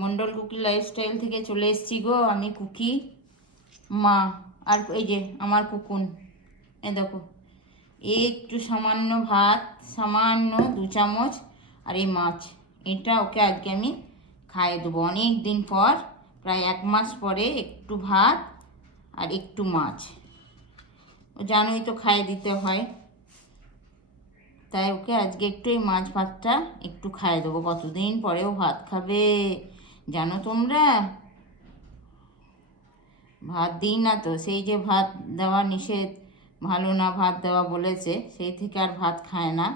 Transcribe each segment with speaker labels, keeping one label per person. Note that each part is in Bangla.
Speaker 1: মন্ডল কুকি লাইফস্টাইল থেকে চলে এসেছি গো, আমি কুকি, মা, আর এই যে আমার কুকুন। এ দেখো একটু সামান্য ভাত, সামান্য দু চামচ, আর এই মাছ, এটা ওকে আজকে আমি খাইয়ে দেবো। অনেক দিন পর, প্রায় এক মাস পরে একটু ভাত আর একটু মাছ। ও জানোই তো খাইয়ে দিতে হয়। তাই ওকে আজকে একটু এই মাছ ভাতটা একটু খাইয়ে দেবো। কতদিন পরেও ভাত খাবে? জানো তোমরা? ভাত দিই না তো, সেই যে ভাত দেওয়া নিষেধ, ভালো না ভাত দেওয়া বলেছে, সেই থেকে আর ভাত খায় না।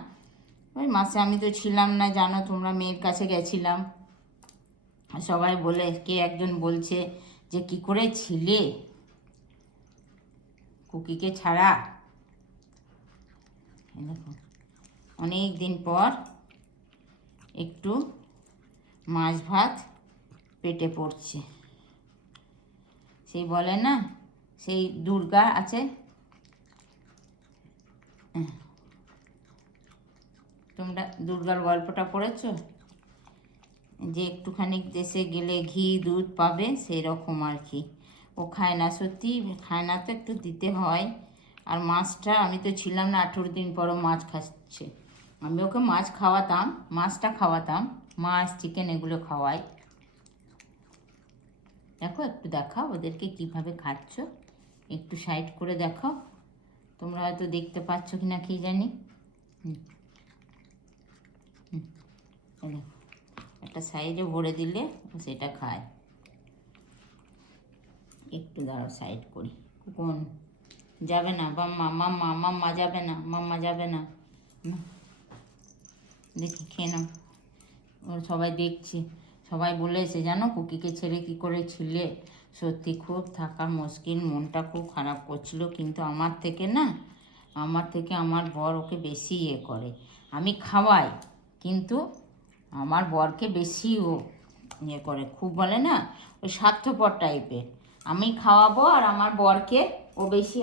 Speaker 1: ওই মাসে আমি তো ছিলাম না, জানো তোমরা, মেয়ের কাছে গেছিলাম। সবাই বলে, কে একজন বলছে যে, কি করে ছিলে? কুকিকে ছাড়া। দেখো, অনেক দিন পর একটু মাছ ভাত পেটে পড়ছে। সেই বলে না, সেই দুর্গা আছে। হ্যাঁ। তোমরা দুর্গার গল্পটা পড়েছো? যে একটুখানি দেশে গেলে ঘি, দুধ পাবে সেই রকম আর কি। ও খায় না সত্যি, খায় না তো একটু দিতে হয়। আর মাছটা, আমি তো ছিলাম না, আঠেরো দিন পরও মাছ খাচ্ছে। আমি ওকে মাছ খাওয়াতাম, মাছটা খাওয়াতাম। মাছ চিকেন এগুলো খাওয়াই দেখো, একটু দেখাও ওদেরকে কীভাবে খাচ্ছ। একটু সাইড করে দেখাও। তোমরা হয়তো দেখতে পাচ্ছ কি না কি জানি একটা সাইডে ভরে দিলে সেটা খায়। একটু দাঁড়াও সাইড করি। কোন? যাবে না, বা মামা মামা মা যাবে না মামা যাবে না। দেখি, খেয়ে নাও। সবাই দেখছে। সবাই বলেছে জানো কুকিকে ছেড়ে কি করে ছিলে? সত্যি খুব থাকা মুশকিল, মনটা খুব খারাপ করছিল। কিন্তু আমার থেকে না, আমার থেকে আমার বর ওকে বেশি ইয়ে করে। আমি খাওয়াই, কিন্তু আমার বরকে বেশি ও ইয়ে করে। খুব বলে না, ওই স্বার্থপর টাইপের। আমি খাওয়াবো আর আমার বরকে ও বেশি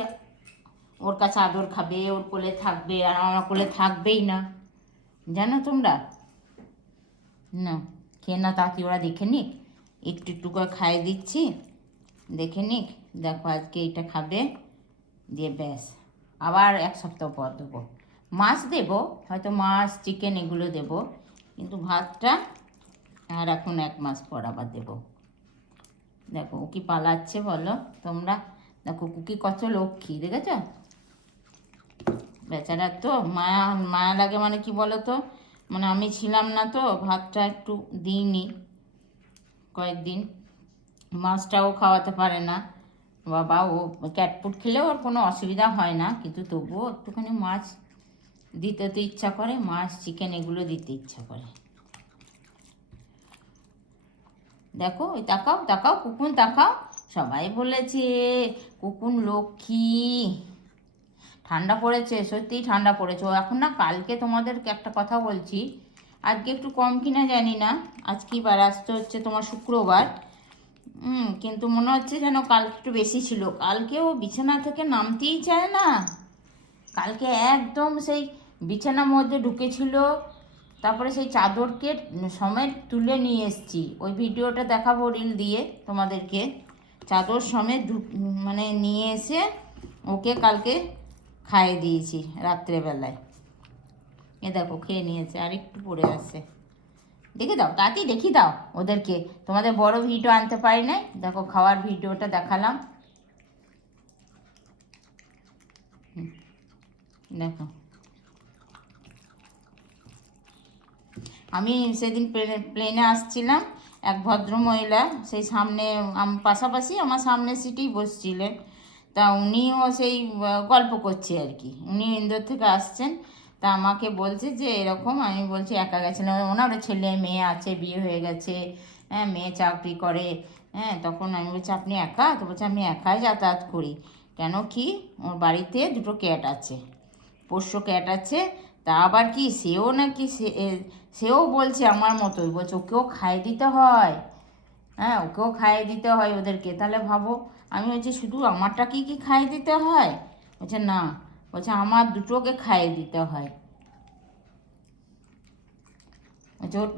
Speaker 1: ওর কাছে আদর খাবে, ওর কোলে থাকবে, আর আমার কোলে থাকবেই না। জানো তোমরা? না। খেয়ে না তাকে ওরা দেখে নিক? একটু একটু করে খাইয়ে দিচ্ছি। দেখে নিক, দেখো আজকে এটা খাবে। দিয়ে ব্যাস। আবার এক সপ্তাহ পর দেবো। মাছ দেবো, হয়তো মাছ চিকেন এগুলো দেবো। কিন্তু ভাতটা আর এখন এক মাস পর আবার দেবো। দেখো, ও কি পালাচ্ছে বলো? তোমরা দেখো, কুকি কত লক্ষ্মী, দেখেছ? বেচারা তো মায়া মায়া লাগে মানে কি বলো তো? মানে আমি ছিলাম না তো, ভাতটা একটু দিইনি কয়েকদিন। মাছটাও খাওয়াতে পারে না। বাবা, ও ক্যাটপুট খেলেও ওর কোনো অসুবিধা হয় না, কিন্তু তবুও একটুখানি মাছ দিতে তো ইচ্ছা করে, মাছ চিকেন এগুলো দিতে ইচ্ছা করে। দেখো, ওই তাকাও তাকাও, কুকুন তাকাও। সবাই বলেছে, কুকুন লক্ষ্মী। ঠান্ডা পড়েছে, সত্যিই ঠান্ডা পড়েছে। ও এখন না কালকে তোমাদেরকে একটা কথা বলছি। আজকে একটু কম কিনা জানি না। আজকে বার আসতে হচ্ছে তোমার শুক্রবার। হুম, কিন্তু মনে হচ্ছে যেন কালকে একটু বেশি ছিল। কালকে ও বিছানা থেকে নামতেই চায় না। কালকে একদম সেই বিছানার মধ্যে ঢুকেছিল। তারপরে সেই চাদরকে সমেত তুলে নিয়ে এসছি। ওই ভিডিওটা দেখাবো রিল দিয়ে তোমাদেরকে। চাদর সমেত মানে নিয়ে এসে ওকে কালকে খাইয়ে দিয়েছি রাত্রেবেলায়। এ দেখো, খেয়ে নিয়েছে, আর একটু পড়ে আছে। দেখে দাও তাতেই দেখি দাও ওদেরকে। তোমাদের বড় ভিডিও আনতে পারি নাই? দেখো, খাওয়ার ভিডিওটা দেখালাম। দেখো। আমি সেদিন প্লেনে প্লেনে আসছিলাম, এক ভদ্র মহিলা সেই সামনে পাশাপাশি আমার সামনে সিটেই বসছিলেন। তা উনিও সেই গল্প করছে আর কি। উনি ইন্দোর থেকে আসছেন। তা আমাকে বলছে যে, এরকম আমি বলছি, একা গেছিলাম। ওনারও ছেলে, মেয়ে আছে, বিয়ে হয়ে গেছে। হ্যাঁ মেয়ে চাকরি করে। হ্যাঁ তখন আমি বলছি, আপনি একা? তো বলছে, আমি একাই যাতায়াত করি। কেন কি? ওর বাড়িতে দুটো ক্যাট আছে। পোষ্য ক্যাট আছে। তা আবার কি? সেও নাকি, সে সেও বলছে আমার মতোই। বলছে, ওকেও খাইয়ে দিতে হয়। হ্যাঁ ওকেও খাইয়ে দিতে হয় ওদেরকে। তাহলে ভাবো আমি বলছি, শুধু আমারটাকেই কি খাইয়ে দিতে হয়? বলছে, না। বলছে, আমার দুটোকে খাইয়ে দিতে হয়।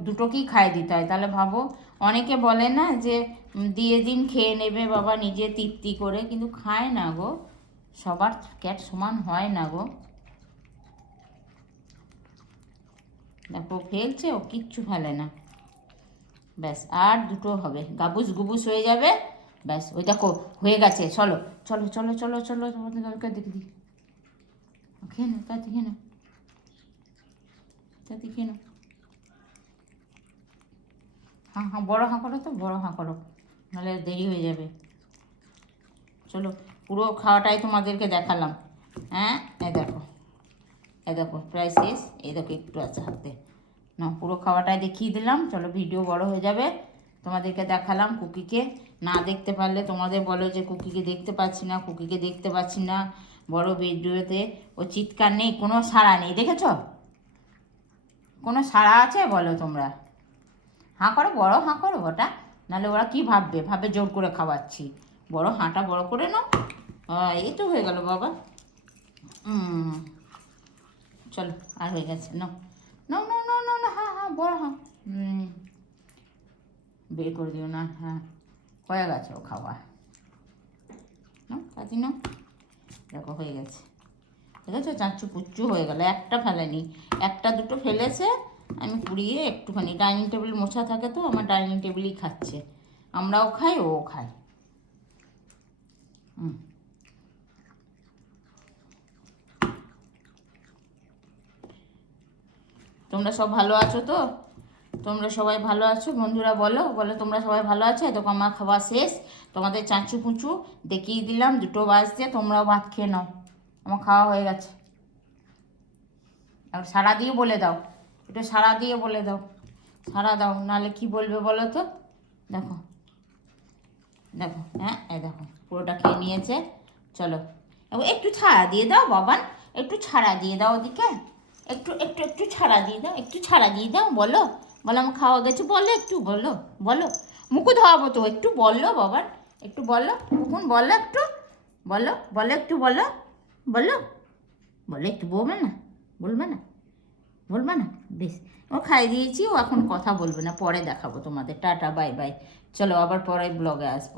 Speaker 1: দুটোকেই খাইয়ে দিতে হয়। তাহলে ভাবো, অনেকে বলে না যে দিয়ে দিন, খেয়ে নেবে, বাবা নিজে তৃপ্তি করে। কিন্তু খায় না গো। সবার ক্যাট সমান হয় না গো। দেখো, ফেলছে ও, কিচ্ছু ফেলে না। ব্যাস, আর দুটো হবে। গাবুস গুবুস হয়ে যাবে। ব্যাস, ওই দেখো, হয়ে গেছে, চলো চলো চলো চলো চলো, তোমাদের কালকে দেখি দিই। খেয়ে না তাতে খেয়ে না তাতে খেয়ে হ্যাঁ হ্যাঁ বড়ো হাঁ করো তো, বড়ো হাঁ করো, নাহলে দেরি হয়ে যাবে। চলো, পুরো খাওয়াটাই তোমাদেরকে দেখালাম। হ্যাঁ এ দেখো এ দেখো, প্রায় শেষ, এই দেখো, একটু আছে হাতে। না পুরো খাওয়াটাই দেখিয়ে দিলাম, চলো, ভিডিও বড় হয়ে যাবে। তোমাদেরকে দেখালাম কুকিকে। না দেখতে পারলে তোমাদের বলো যে কুকিকে দেখতে পাচ্ছি না, কুকিকে দেখতে পাচ্ছি না, বড় ভিডিওতে ও চিৎকার নেই, কোনো সাড়া নেই, দেখেছ? কোনো সাড়া আছে বলো তোমরা? হাঁ করো, বড় হাঁ করো ওটা নাহলে ওরা কি ভাববে? ভাবে জোর করে খাওয়াচ্ছি। বড় হাঁটা বড় করে নাও। এই তো হয়ে গেল বাবা। চলো, আর হয়ে গেছে, নাও। নাও নাও নাও নাও হ্যাঁ হ্যাঁ বড় হ্যাঁ বের করে দিও না হ্যাঁ। হয়ে গেছে ও খাওয়া কাটি নাও দেখো, হয়ে গেছে। দেখেছ? চাঁচু পুচ্চু হয়ে গেল। একটা ফেলেনি। একটা দুটো ফেলেছে। আমি পুড়িয়ে একটুখানি ডাইনিং টেবিল মোছা থাকে তো, আমার ডাইনিং টেবিলই খাচ্ছে। আমরাও খাই, ও খায়। হুম। তোমরা সব ভালো আছো তো? তোমরা সবাই ভালো আছো? বন্ধুরা বলো বলো তোমরা সবাই ভালো আছো? দেখো আমার খাওয়া শেষ। তোমাদের চাঁচু পুঁচু দেখিয়ে দিলাম, দুটো বাজতে তোমরাও ভাত খেয়ে নাও। আমার খাওয়া হয়ে গেছে। আর সারা দিয়ে বলে দাও। একটু সারা দিয়ে বলে দাও। সারা দাও, নাহলে কি বলবে বলো তো? দেখো। দেখো হ্যাঁ এ দেখো, পুরোটা খেয়ে নিয়েছে। চলো। একটু ছাড়া দিয়ে দাও, বাবান। একটু ছাড়া দিয়ে দাও ওদিকে। একটু একটু একটু ছাড়া দিয়ে দাও, একটু ছাড়া দিয়ে দাও, বলো। বলো আমার খাওয়া গেছে, বলো একটু, বলো বলো। মুখু ধোয়াবো তো, একটু বলল বাবার একটু বলো। মুকুন, বলো একটু, বলো বলো একটু, বলো বলো। বলো একটু, বলবে না বলবে না বলবে না, বেশ। ও খাই দিয়েছি, ও এখন কথা বলবে না, পরে দেখাবো তোমাদের। Tata, bye bye. চলো আবার পরে ব্লগে আসব।